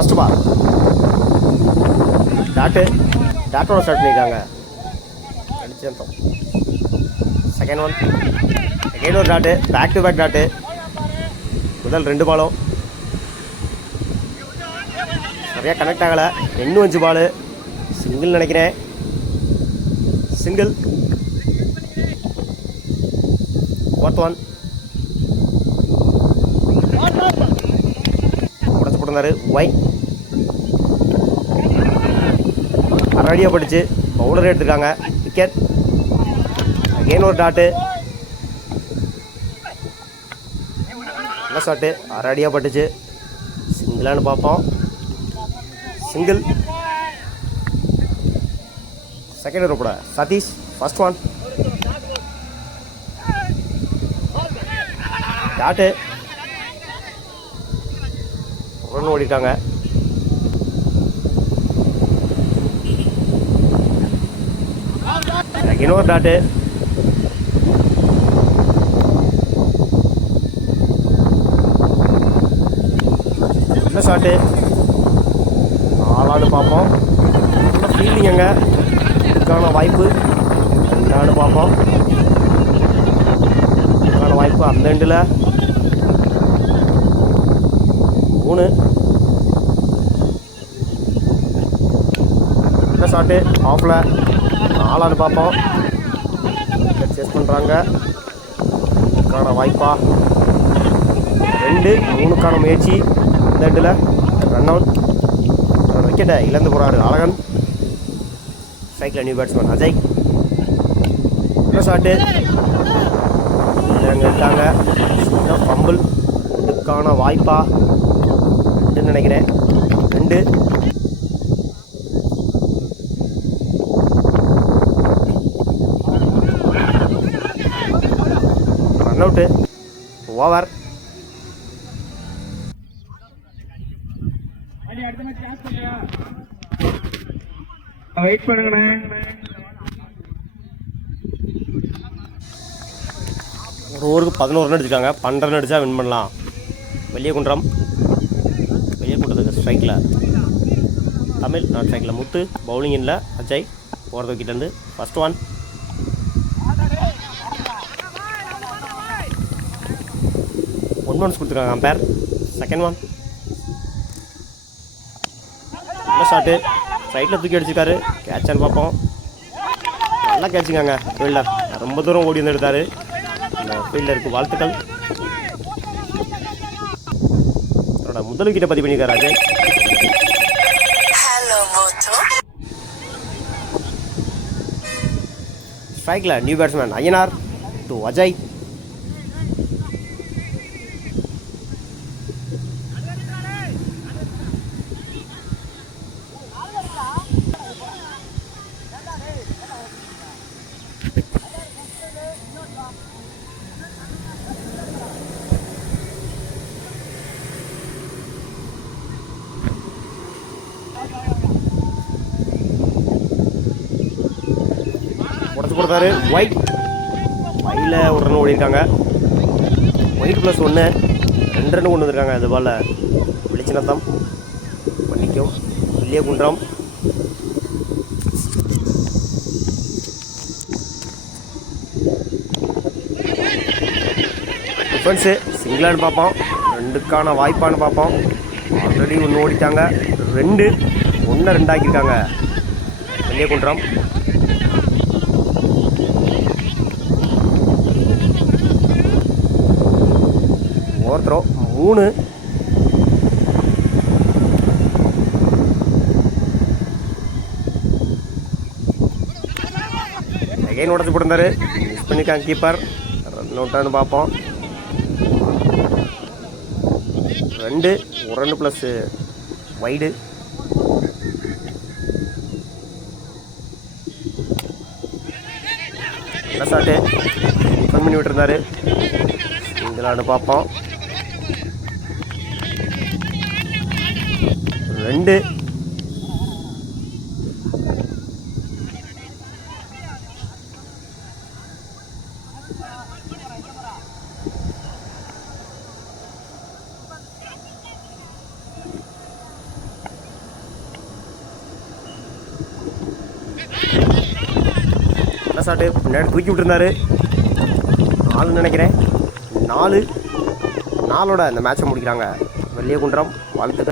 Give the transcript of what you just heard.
First ball டாட்டோட start பண்ணியிருக்காங்க. அடிச்சந்தம் செகண்ட் ஒன் செகண்ட் ஒரு dot, back to back dot. முதல் 2 பாலும் நிறையா கனெக்ட் ஆகலை. இன்னும் 5 பால் சிங்கிள் நினைக்கிறேன். சிங்கிள். ஃபோர்த் ஒன் உடச்சு போட்டிருந்தாரு. ஒய் அரடியாக பட்டுச்சு. பவுலர் எடுத்துருக்காங்க. விக்கெட். அகெயின் ஒரு டாட்டு. நல்ல ஷாட்டு. அரடியாக பட்டுச்சு. சிங்கிளானு பார்ப்போம். சிங்கிள். செகண்ட் ஓவர் போட Satish. First one dot. Run ஓடிட்டாங்க. இன்னொரு டாட்டு. என்ன ஷாட்டு. ஆளான்னு பார்ப்போம். ஃபீல்டிங் எங்க இதுக்கான வாய்ப்பு என்னான்னு பார்ப்போம். இதுக்கான வாய்ப்பு அந்த எண்டில் 3. என்ன ஷாட்டு. ஆஃபில் ஆளான்னு பார்ப்போம். சேஸ் பண்ணுறாங்க. இதுக்கான வாய்ப்பா 2. 3க்கான முயற்சி இந்த எண்டில் ரன் அவுட். விக்கெட்டை இழந்து போகிறாரு அழகன். ஸ்ட்ரைக்கில் நியூ பேட்ஸ்மேன் அஜய். என்ன ஷாட்டு. இங்கே இருக்காங்க. ஃபம்பிள். இதுக்கான வாய்ப்பா 2 நினைக்கிறேன். 2. Run out. ஓவர். வெயிட் பண்ணுங்கண்ணே. ஒரு ஓவருக்கு 11 ரன் அடிச்சிருக்காங்க. 12 ரன் அடித்தா வின் பண்ணலாம். வெளியகுன்றம். வெளியகுன்றத்துக்கு ஸ்ட்ரைக்கில் தமிழ், நான் ஸ்ட்ரைக்கில் முத்து. பவுலிங் இல்லை அஜய். ஓவர் விக்கெட்லேருந்து ஃபர்ஸ்ட் ஒன் 1 runs கொடுத்துருக்காங்க அம்பேர். செகண்ட் ஒன் நல்ல ஷாட்டு. சைட்டில் தூக்கி அடிச்சிருக்காரு. கேட்சான்னு பார்ப்போம். நல்லா கேட்சிங்காங்க ஃபீல்டர். ரொம்ப தூரம் ஓடி வந்து எடுத்தார். இந்த ஃபீல்டருக்கு வாழ்த்துக்கள். அவரோட முதல் விக்கெட்டை பதிவு பண்ணியிருக்காரு அஜய். ஸ்ட்ரைக்கில் new batsman Ayyanar to Ajay. உடச்சு கொடுத்தாரு. ஒயிட். ஒயில ஒரு ரன் ஓடிருக்காங்க. ஒயிட் +1 2 ரன் கொண்டு வந்திருக்காங்க. அது போல் வெளிச்சினத்தம் மன்னிக்கும் வெளியகுன்றம். டிஃபென்ஸு சிங்கிளானு பார்ப்போம். 2க்கான வாய்ப்பானு பார்ப்போம். ஆல்ரெடி 1 ஓடிட்டாங்க. 2 1 2 ஆக்கியிருக்காங்க வெளியகுன்றம். Over throw 3. அகைன் உடச்சு போட்டிருந்தாரு. மிஸ் பண்ணியிருக்காங்க கீப்பர். ரன் அவுட்டானு பார்ப்போம். 2 1 ரன் ப்ளஸ் வைடு. நல்ல ஷாட்டு. ரன் பண்ணி விட்டுருந்தாரு. சிங்கிளானு பார்ப்போம். 2. என்ன ஷாட்டு பின்னாடி தூக்கி விட்டுருந்தாரு. 4 நினைக்கிறேன். 4 4ஓட இந்த மேட்சை முடிக்கிறாங்க வெள்ளியகுன்றம். வாழ்த்துக்கள்.